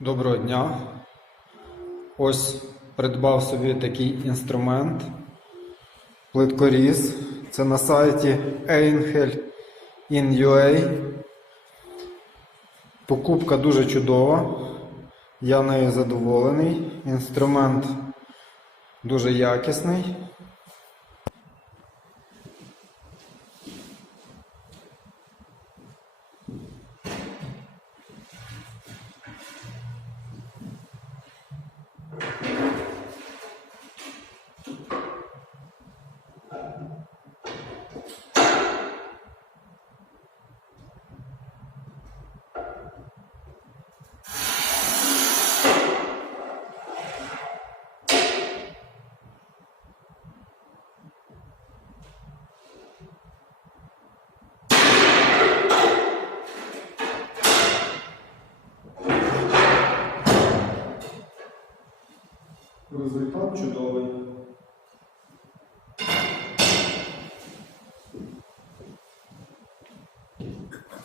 Доброго дня. Ось придбав собі такий інструмент. Плиткоріз. Це на сайті Angel in.ua. Покупка дуже чудова. Я нею задоволений. Інструмент дуже якісний. Результат чудовий.